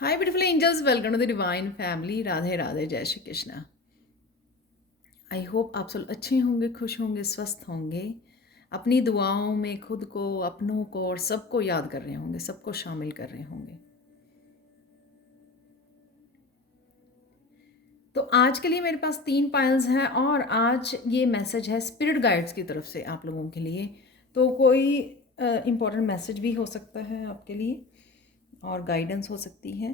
Hi beautiful angels, welcome to the divine family. Radhe Radhe, जय Shri Krishna. I hope आप सब अच्छे होंगे, खुश होंगे, स्वस्थ होंगे। अपनी दुआओं में खुद को, अपनों को और सबको याद कर रहे होंगे, सबको शामिल कर रहे होंगे। तो आज के लिए मेरे पास 3 पाइल्स हैं और आज ये मैसेज है स्पिरिट गाइड्स की तरफ से आप लोगों के लिए। तो कोई इम्पोर्टेंट मैसेज भी हो सकता है आपके लिए और गाइडेंस हो सकती है।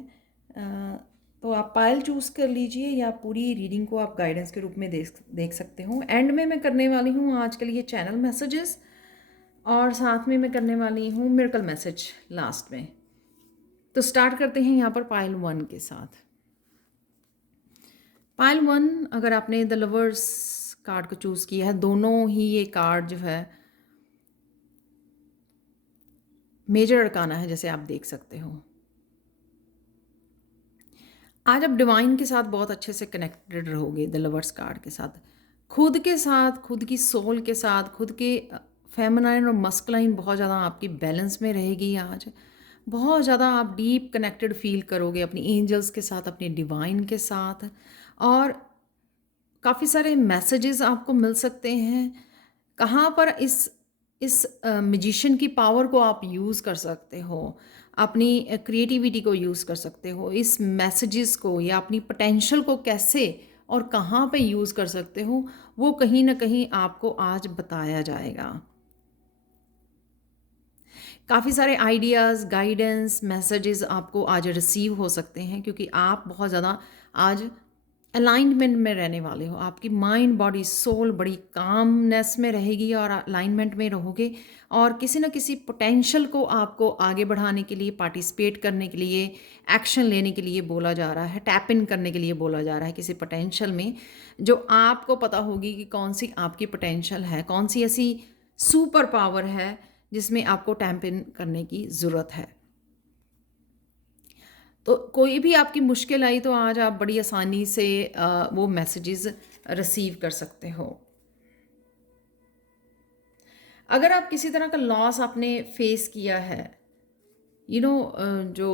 तो आप पायल चूज़ कर लीजिए या पूरी रीडिंग को आप गाइडेंस के रूप में देख सकते हो। एंड में मैं करने वाली हूँ आज के लिए चैनल मैसेजेस और साथ में मैं करने वाली हूँ मिरेकल मैसेज लास्ट में। तो स्टार्ट करते हैं यहाँ पर पायल 1 के साथ। पायल 1, अगर आपने द लवर्स कार्ड को चूज़ किया है, दोनों ही ये कार्ड जो है मेजर अरकाना है, जैसे आप देख सकते हो। आज आप डिवाइन के साथ बहुत अच्छे से कनेक्टेड रहोगे द लवर्स कार्ड के साथ। खुद के साथ, खुद की सोल के साथ, खुद के फेमिनाइन और मस्कुलाइन बहुत ज़्यादा आपकी बैलेंस में रहेगी आज। बहुत ज़्यादा आप डीप कनेक्टेड फील करोगे अपनी एंजल्स के साथ, अपने डिवाइन के साथ। और काफ़ी सारे मैसेजेस आपको मिल सकते हैं। कहाँ पर इस मैजिशियन की पावर को आप यूज़ कर सकते हो, अपनी क्रिएटिविटी को यूज़ कर सकते हो, इस मैसेजेस को या अपनी पोटेंशियल को कैसे और कहाँ पे यूज़ कर सकते हो, वो कहीं ना कहीं आपको आज बताया जाएगा। काफ़ी सारे आइडियाज़, गाइडेंस, मैसेजेस आपको आज रिसीव हो सकते हैं क्योंकि आप बहुत ज़्यादा आज अलाइनमेंट में रहने वाले हो। आपकी माइंड, बॉडी, सोल बड़ी कामनेस में रहेगी और अलाइनमेंट में रहोगे। और किसी न किसी पोटेंशियल को आपको आगे बढ़ाने के लिए, पार्टिसिपेट करने के लिए, एक्शन लेने के लिए बोला जा रहा है, टैप इन करने के लिए बोला जा रहा है किसी पोटेंशियल में, जो आपको पता होगी कि कौन सी आपकी पोटेंशियल है, कौन सी ऐसी सुपर पावर है जिसमें आपको टैप इन करने की ज़रूरत है। तो कोई भी आपकी मुश्किल आई तो आज आप बड़ी आसानी से वो मैसेजेस रिसीव कर सकते हो। अगर आप किसी तरह का लॉस आपने फेस किया है, जो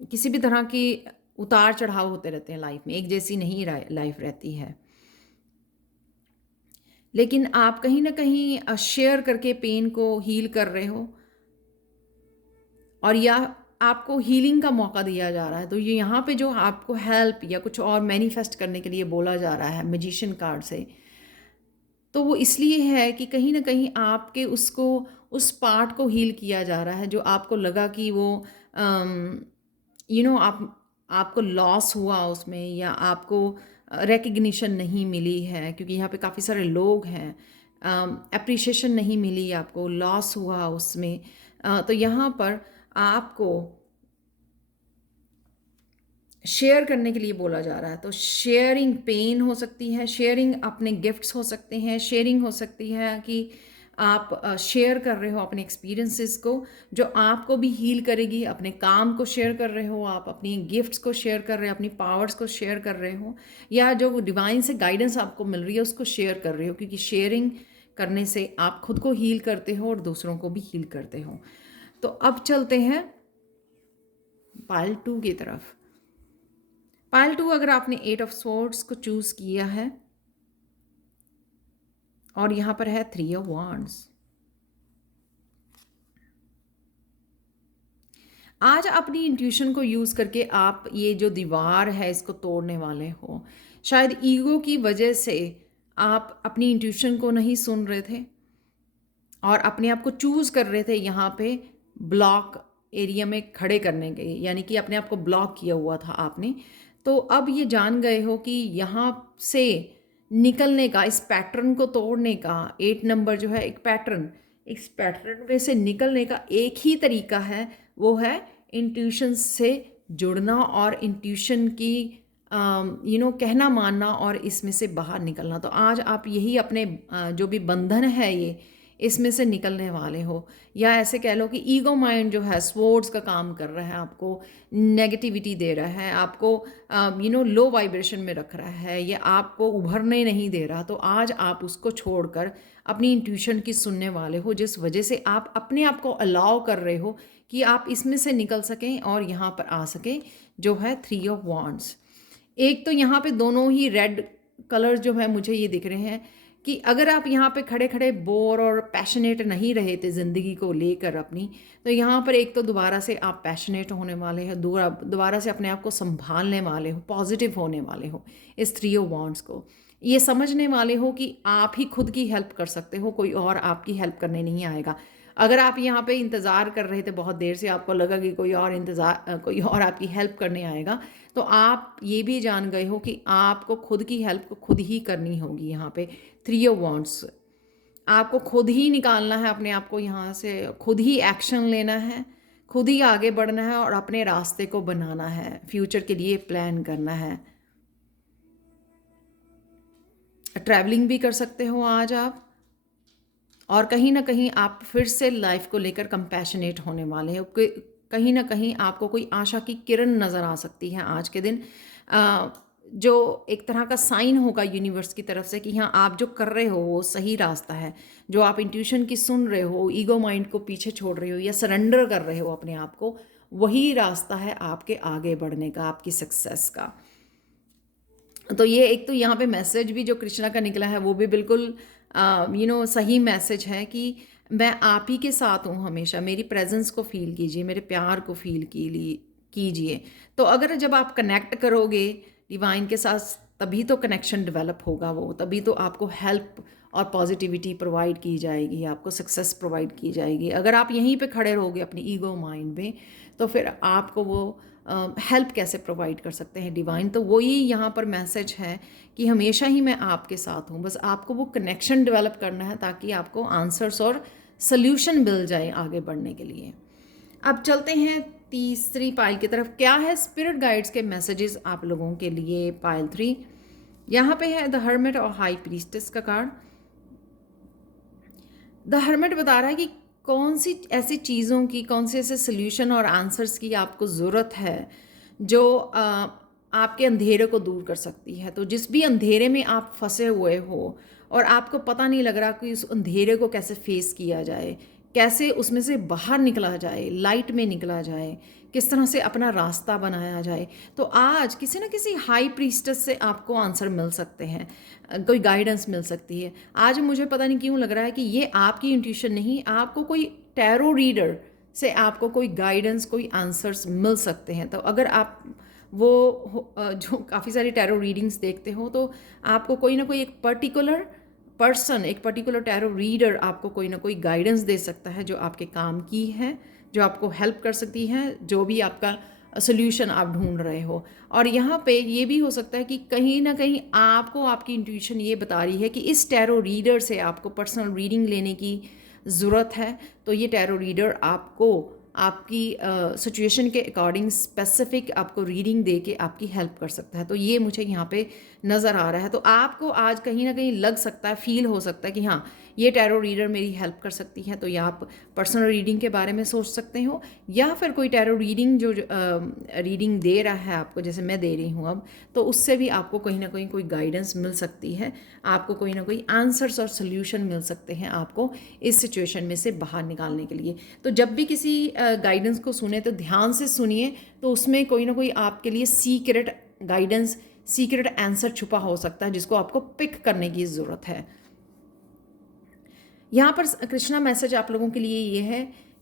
किसी भी तरह की उतार चढ़ाव होते रहते हैं लाइफ में, एक जैसी नहीं लाइफ रहती है, लेकिन आप कहीं ना कहीं शेयर करके पेन को हील कर रहे हो और या आपको हीलिंग का मौका दिया जा रहा है। तो ये यहाँ पे जो आपको हेल्प या कुछ और मैनिफेस्ट करने के लिए बोला जा रहा है मैजिशियन कार्ड से, तो वो इसलिए है कि कहीं ना कहीं आपके उसको, उस पार्ट को हील किया जा रहा है जो आपको लगा कि वो आप, आपको लॉस हुआ उसमें, या आपको रिकग्निशन नहीं मिली है क्योंकि यहाँ पे काफ़ी सारे लोग हैं, अप्रिशिएशन नहीं मिली, आपको लॉस हुआ उसमें। तो यहाँ पर आपको शेयर करने के लिए बोला जा रहा है। तो शेयरिंग पेन हो सकती है, शेयरिंग अपने गिफ्ट्स हो सकते हैं, शेयरिंग हो सकती है कि आप शेयर कर रहे हो अपने एक्सपीरियंसेस को जो आपको भी हील करेगी, अपने काम को शेयर कर रहे हो, आप अपनी गिफ्ट्स को शेयर कर रहे हो, अपनी पावर्स को शेयर कर रहे हो, या जो डिवाइन से गाइडेंस आपको मिल रही है उसको शेयर कर रहे हो, क्योंकि शेयरिंग करने से आप खुद को हील करते हो और दूसरों को भी हील करते हो। तो अब चलते हैं पाइल 2 की तरफ। पाइल 2, अगर आपने 8 ऑफ स्वॉर्ड्स को चूज किया है और यहां पर है 3 ऑफ वांड्स। आज अपनी इंट्यूशन को यूज करके आप ये जो दीवार है इसको तोड़ने वाले हो। शायद ईगो की वजह से आप अपनी इंट्यूशन को नहीं सुन रहे थे और अपने आप को चूज कर रहे थे यहाँ पे ब्लॉक एरिया में खड़े करने के, यानी कि अपने आप को ब्लॉक किया हुआ था आपने। तो अब ये जान गए हो कि यहाँ से निकलने का, इस पैटर्न को तोड़ने का, 8 नंबर जो है एक पैटर्न, इस पैटर्न में से निकलने का एक ही तरीका है, वो है इंट्यूशन से जुड़ना और इंट्यूशन की कहना मानना और इसमें से बाहर निकलना। तो आज आप यही अपने जो भी बंधन है, ये इसमें से निकलने वाले हो। या ऐसे कह लो कि ईगो माइंड जो है स्पोर्ट्स का काम कर रहा है, आपको नेगेटिविटी दे रहा है, आपको लो वाइब्रेशन में रख रहा है, या आपको उभरने नहीं दे रहा, तो आज आप उसको छोड़कर अपनी इंट्यूशन की सुनने वाले हो, जिस वजह से आप अपने आप को अलाउ कर रहे हो कि आप इसमें से निकल सकें और यहाँ पर आ सकें, जो है 3 ऑफ वॉन्ड्स। एक तो यहाँ पे दोनों ही रेड कलर जो है मुझे ये दिख रहे हैं कि अगर आप यहाँ पे खड़े खड़े बोर और पैशनेट नहीं रहे थे ज़िंदगी को लेकर अपनी, तो यहाँ पर एक तो दोबारा से आप पैशनेट होने वाले हैं, दोबारा से अपने आप को संभालने वाले हो, पॉजिटिव होने वाले हो इस 3 ऑफ वॉन्ड्स को। ये समझने वाले हो कि आप ही खुद की हेल्प कर सकते हो, कोई और आपकी हेल्प करने नहीं आएगा। अगर आप यहाँ पे इंतज़ार कर रहे थे बहुत देर से, आपको लगा कि कोई और आपकी हेल्प करने आएगा, तो आप ये भी जान गए हो कि आपको खुद की हेल्प खुद ही करनी होगी। यहाँ पे 3 ऑफ वॉन्ड्स, आपको खुद ही निकालना है अपने आप को यहाँ से, खुद ही एक्शन लेना है, खुद ही आगे बढ़ना है और अपने रास्ते को बनाना है, फ्यूचर के लिए प्लान करना है। ट्रैवलिंग भी कर सकते हो आज आप, और कहीं ना कहीं आप फिर से लाइफ को लेकर कंपैशनेट होने वाले हो। कहीं ना कहीं आपको कोई आशा की किरण नज़र आ सकती है आज के दिन, जो एक तरह का साइन होगा यूनिवर्स की तरफ से कि हाँ, आप जो कर रहे हो वो सही रास्ता है। जो आप इंट्यूशन की सुन रहे हो, ईगो माइंड को पीछे छोड़ रहे हो या सरेंडर कर रहे हो अपने आप को, वही रास्ता है आपके आगे बढ़ने का, आपकी सक्सेस का। तो ये एक तो यहाँ पे मैसेज भी जो कृष्णा का निकला है वो भी बिल्कुल सही मैसेज है कि मैं आप ही के साथ हूँ हमेशा, मेरी प्रेजेंस को फील कीजिए, मेरे प्यार को फील कीजिए। तो अगर जब आप कनेक्ट करोगे डिवाइन के साथ, तभी तो कनेक्शन डेवलप होगा, वो तभी तो आपको हेल्प और पॉजिटिविटी प्रोवाइड की जाएगी, आपको सक्सेस प्रोवाइड की जाएगी। अगर आप यहीं पे खड़े रहोगे अपनी ईगो माइंड में, तो फिर आपको वो हेल्प कैसे प्रोवाइड कर सकते हैं डिवाइन। तो वही यहाँ पर मैसेज है कि हमेशा ही मैं आपके साथ हूँ, बस आपको वो कनेक्शन डेवलप करना है ताकि आपको आंसर्स और सल्यूशन मिल जाए आगे बढ़ने के लिए। अब चलते हैं तीसरी पाइल की तरफ। क्या है स्पिरिट गाइड्स के मैसेजेस आप लोगों के लिए? पाइल 3 यहाँ पे है द हर्मिट और हाई प्रीस्टेस का कार्ड। द हर्मिट बता रहा है कि कौन सी ऐसी चीज़ों की, कौन से ऐसे सोल्यूशन और आंसर्स की आपको ज़रूरत है जो आपके अंधेरे को दूर कर सकती है। तो जिस भी अंधेरे में आप फंसे हुए हो और आपको पता नहीं लग रहा कि उस अंधेरे को कैसे फेस किया जाए, कैसे उसमें से बाहर निकला जाए, लाइट में निकला जाए, किस तरह से अपना रास्ता बनाया जाए, तो आज किसी न किसी हाई प्रीस्टेस से आपको आंसर मिल सकते हैं, कोई गाइडेंस मिल सकती है। आज मुझे पता नहीं क्यों लग रहा है कि ये आपकी इंट्यूशन नहीं, आपको कोई टैरो रीडर से आपको कोई गाइडेंस, कोई आंसर्स मिल सकते हैं। तो अगर आप जो काफ़ी सारी टैरो रीडिंग्स देखते हो, तो आपको कोई ना कोई एक पर्टिकुलर पर्सन, एक पर्टिकुलर टैरो रीडर आपको कोई ना कोई गाइडेंस दे सकता है जो आपके काम की है, जो आपको हेल्प कर सकती है, जो भी आपका सोल्यूशन आप ढूंढ रहे हो। और यहाँ पे ये भी हो सकता है कि कहीं ना कहीं आपको आपकी इंट्यूशन ये बता रही है कि इस टैरो रीडर से आपको पर्सनल रीडिंग लेने की ज़रूरत है। तो ये टैरो रीडर आपको आपकी सिचुएशन के अकॉर्डिंग स्पेसिफिक आपको रीडिंग दे के आपकी हेल्प कर सकता है। तो ये मुझे यहाँ पे नज़र आ रहा है। तो आपको आज कहीं ना कहीं लग सकता है, फील हो सकता है कि हाँ, ये टैरो रीडर मेरी हेल्प कर सकती है। तो या आप पर्सनल रीडिंग के बारे में सोच सकते हो, या फिर कोई टैरो रीडिंग जो रीडिंग दे रहा है आपको, जैसे मैं दे रही हूँ अब, तो उससे भी आपको कहीं ना कहीं कोई गाइडेंस मिल सकती है, आपको कोई ना कोई आंसर्स और सोल्यूशन मिल सकते हैं आपको इस सिचुएशन में से बाहर निकालने के लिए। तो जब भी किसी गाइडेंस को सुने तो ध्यान से सुनिए, तो उसमें कोई ना कोई आपके लिए सीक्रेट गाइडेंस, सीक्रेट आंसर छुपा हो सकता है जिसको आपको पिक करने की ज़रूरत है। यहाँ पर कृष्णा मैसेज आप लोगों के लिए ये है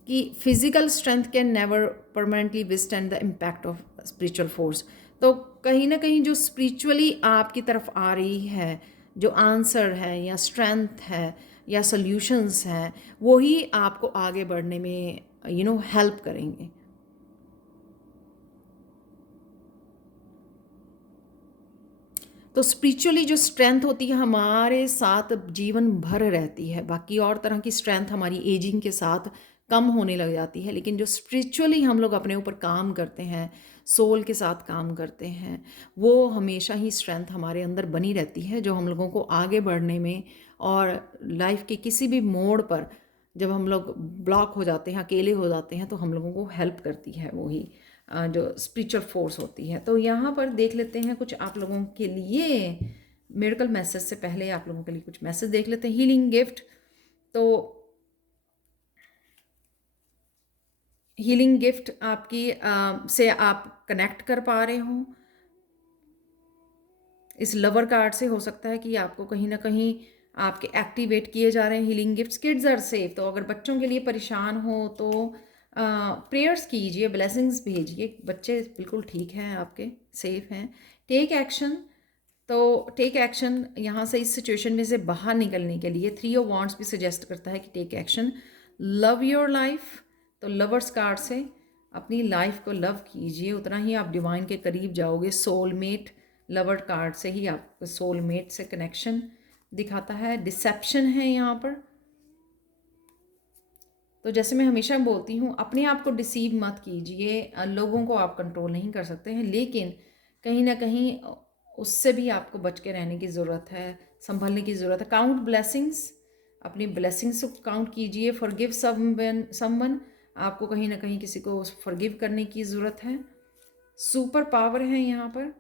कि physical strength can never permanently withstand the impact of spiritual force. तो कहीं ना कहीं जो स्पिरिचुअली आपकी तरफ आ रही है, जो आंसर है या स्ट्रेंथ है या सॉल्यूशंस हैं, वही आपको आगे बढ़ने में हेल्प करेंगे। तो स्पिरिचुअली जो स्ट्रेंथ होती है हमारे साथ जीवन भर रहती है। बाकी और तरह की स्ट्रेंथ हमारी एजिंग के साथ कम होने लग जाती है, लेकिन जो स्पिरिचुअली हम लोग अपने ऊपर काम करते हैं, सोल के साथ काम करते हैं, वो हमेशा ही स्ट्रेंथ हमारे अंदर बनी रहती है, जो हम लोगों को आगे बढ़ने में और लाइफ के किसी भी मोड़ पर जब हम लोग ब्लॉक हो जाते हैं, अकेले हो जाते हैं, तो हम लोगों को हेल्प करती है वही जो स्पिरिचुअल फोर्स होती है। तो यहाँ पर देख लेते हैं कुछ आप लोगों के लिए मिरेकल मैसेज से पहले आप लोगों के लिए कुछ मैसेज देख लेते हैं। हीलिंग गिफ्ट, तो हीलिंग गिफ्ट आपकी से आप कनेक्ट कर पा रहे हो इस लवर कार्ड से। हो सकता है कि आपको कहीं ना कहीं आपके एक्टिवेट किए जा रहे हैं healing gifts. Kids are safe, तो अगर बच्चों के लिए परेशान हो तो प्रेयर्स कीजिए, ब्लेसिंग्स भेजिए, बच्चे बिल्कुल ठीक हैं, आपके सेफ हैं। टेक एक्शन, तो टेक एक्शन यहाँ से इस सिचुएशन में से बाहर निकलने के लिए 3 ऑफ वांड्स भी सजेस्ट करता है कि take action. Love your life, तो लवर्स कार्ड से अपनी लाइफ को लव कीजिए, उतना ही आप डिवाइन के करीब जाओगे। सोलमेट, लवर कार्ड से ही आपको सोलमेट से कनेक्शन दिखाता है। डिसेप्शन है यहाँ पर, तो जैसे मैं हमेशा बोलती हूँ, अपने आप को डिसीव मत कीजिए। लोगों को आप कंट्रोल नहीं कर सकते हैं, लेकिन कहीं ना कहीं उससे भी आपको बच के रहने की ज़रूरत है, संभलने की ज़रूरत है। काउंट ब्लेसिंग्स, अपनी ब्लेसिंग्स को काउंट कीजिए। फॉरगिव समवन, आपको कहीं ना कहीं किसी को फॉरगिव करने की ज़रूरत है। सुपर पावर है यहाँ पर,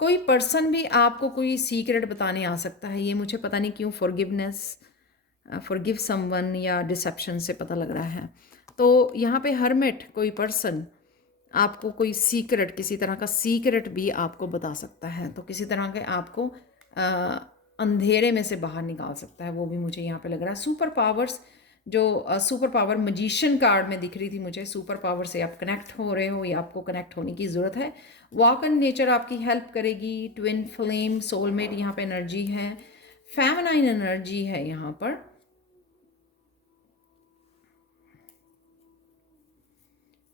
कोई पर्सन भी आपको कोई सीक्रेट बताने आ सकता है। ये मुझे पता नहीं क्यों फॉरगिव समवन या डिसेप्शन से पता लग रहा है। तो यहाँ पे हर्मिट, कोई पर्सन आपको कोई सीक्रेट, किसी तरह का सीक्रेट भी आपको बता सकता है, तो किसी तरह के आपको अंधेरे में से बाहर निकाल सकता है, वो भी मुझे यहाँ पे लग रहा है। सुपर पावर्स, जो सुपर पावर मजिशियन कार्ड में दिख रही थी मुझे, सुपर पावर से आप कनेक्ट हो रहे हो या आपको कनेक्ट होने की ज़रूरत है। वॉक इन नेचर आपकी हेल्प करेगी। ट्विन फ्लेम, सोलमेट यहाँ पे एनर्जी है। फेमिनाइन एनर्जी है यहाँ पर।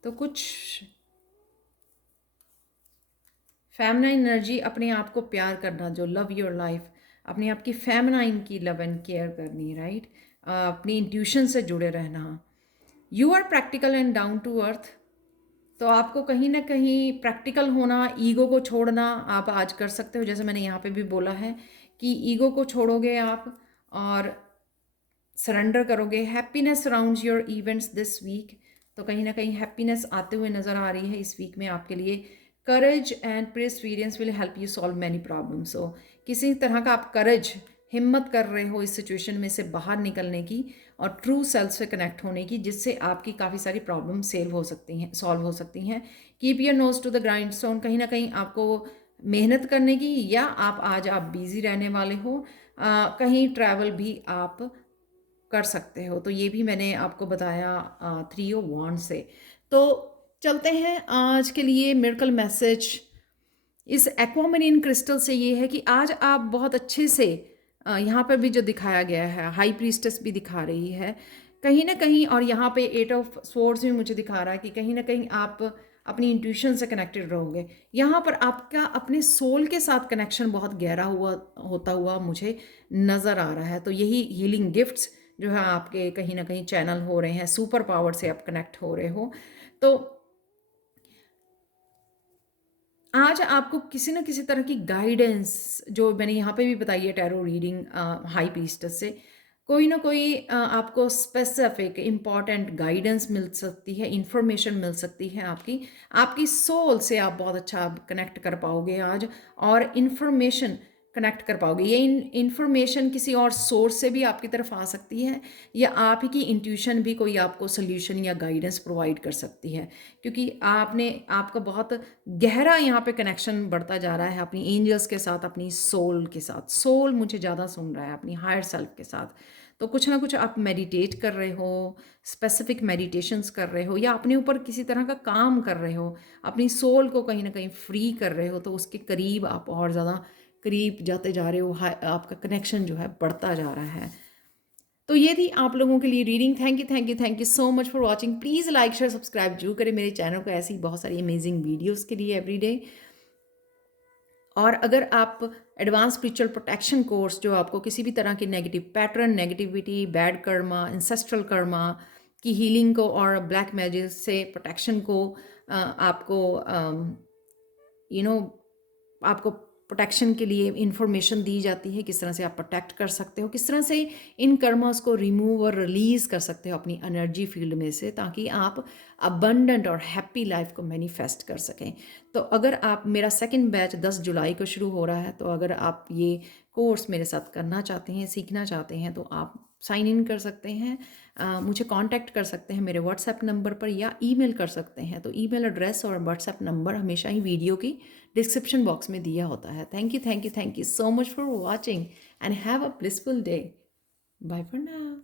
तो कुछ फेमिनाइन एनर्जी, अपने आप को प्यार करना, जो लव योर लाइफ, अपने आप की फेमिनाइन की लव एंड केयर करनी, राइट। अपनी इंट्यूशन से जुड़े रहना। You are practical and down to earth, तो आपको कहीं ना कहीं प्रैक्टिकल होना, ईगो को छोड़ना आप आज कर सकते हो। जैसे मैंने यहाँ पे भी बोला है कि ईगो को छोड़ोगे आप और सरेंडर करोगे। Happiness surrounds your events this week, तो कहीं ना कहीं हैप्पीनेस आते हुए नज़र आ रही है इस वीक में आपके लिए। Courage and Perseverance will help you solve many problems. हो किसी तरह का आप करेज, हिम्मत कर रहे हो इस सिचुएशन में से बाहर निकलने की और ट्रू सेल्फ से कनेक्ट होने की, जिससे आपकी काफ़ी सारी प्रॉब्लम सॉल्व हो सकती हैं। Keep your nose to the grindstone, कहीं ना कहीं आपको मेहनत करने की, या आज आप बिजी रहने वाले हो, कहीं ट्रैवल भी आप कर सकते हो। तो ये भी मैंने आपको बताया 3 ऑफ वांड से। तो चलते हैं आज के लिए मिरेकल मैसेज इस एक्वामरीन क्रिस्टल से। ये है कि आज आप बहुत अच्छे से, यहाँ पर भी जो दिखाया गया है, हाई प्रीस्टेस भी दिखा रही है कहीं ना कहीं, और यहाँ पे 8 ऑफ स्वॉर्ड्स भी मुझे दिखा रहा है कि कहीं ना कहीं आप अपनी इंट्यूशन से कनेक्टेड रहोगे। यहाँ पर आपका अपने सोल के साथ कनेक्शन बहुत गहरा होता हुआ मुझे नज़र आ रहा है। तो यही हीलिंग गिफ्ट्स जो है आपके कहीं ना कहीं चैनल हो रहे हैं, सुपर पावर से आप कनेक्ट हो रहे हो। तो आज आपको किसी न किसी तरह की गाइडेंस, जो मैंने यहाँ पे भी बताई है टैरो रीडिंग हाई प्रीस्टेस से, कोई ना कोई आपको स्पेसिफिक इम्पॉर्टेंट गाइडेंस मिल सकती है, इंफॉर्मेशन मिल सकती है। आपकी आपकी सोल से आप बहुत अच्छा कनेक्ट कर पाओगे आज, और इन्फॉर्मेशन कनेक्ट कर पाओगे। ये इन्फॉर्मेशन किसी और सोर्स से भी आपकी तरफ आ सकती है, या आप ही की इंट्यूशन भी कोई आपको सोल्यूशन या गाइडेंस प्रोवाइड कर सकती है, क्योंकि आपका बहुत गहरा यहाँ पे कनेक्शन बढ़ता जा रहा है अपनी एंजल्स के साथ, अपनी सोल के साथ। सोल मुझे ज़्यादा सुन रहा है, अपनी हायर सेल्फ के साथ। तो कुछ ना कुछ आप मेडिटेट कर रहे हो, स्पेसिफिक मेडिटेशंस कर रहे हो, या अपने ऊपर किसी तरह का काम कर रहे हो, अपनी सोल को कहीं ना कहीं फ्री कर रहे हो, तो उसके करीब आप और ज़्यादा करीब जाते जा रहे हो। आपका कनेक्शन जो है बढ़ता जा रहा है। तो ये थी आप लोगों के लिए reading. Thank you so much for watching. Please like share subscribe जरूर करें मेरे चैनल को, ऐसी बहुत सारी अमेजिंग वीडियोस के लिए एवरीडे। और अगर आप एडवांस स्पिरिचुअल प्रोटेक्शन कोर्स, जो आपको किसी भी तरह की negative pattern, negativity, bad Karma, ancestral Karma की हीलिंग को और ब्लैक मैजिक से प्रोटेक्शन को आपको आपको प्रोटेक्शन के लिए इंफॉर्मेशन दी जाती है, किस तरह से आप प्रोटेक्ट कर सकते हो, किस तरह से इन कर्मास को रिमूव और रिलीज़ कर सकते हो अपनी एनर्जी फील्ड में से, ताकि आप अबंडेंट और हैप्पी लाइफ को मैनिफेस्ट कर सकें। तो अगर आप, मेरा सेकंड बैच 10 जुलाई को शुरू हो रहा है, तो अगर आप ये कोर्स मेरे साथ करना चाहते हैं, सीखना चाहते हैं, तो आप साइन इन कर सकते हैं, मुझे कांटेक्ट कर सकते हैं मेरे व्हाट्सएप नंबर पर, या ईमेल कर सकते हैं। तो ईमेल एड्रेस और व्हाट्सएप नंबर हमेशा ही वीडियो की डिस्क्रिप्शन बॉक्स में दिया होता है। Thank you so much for watching and have a blissful day. Bye for now.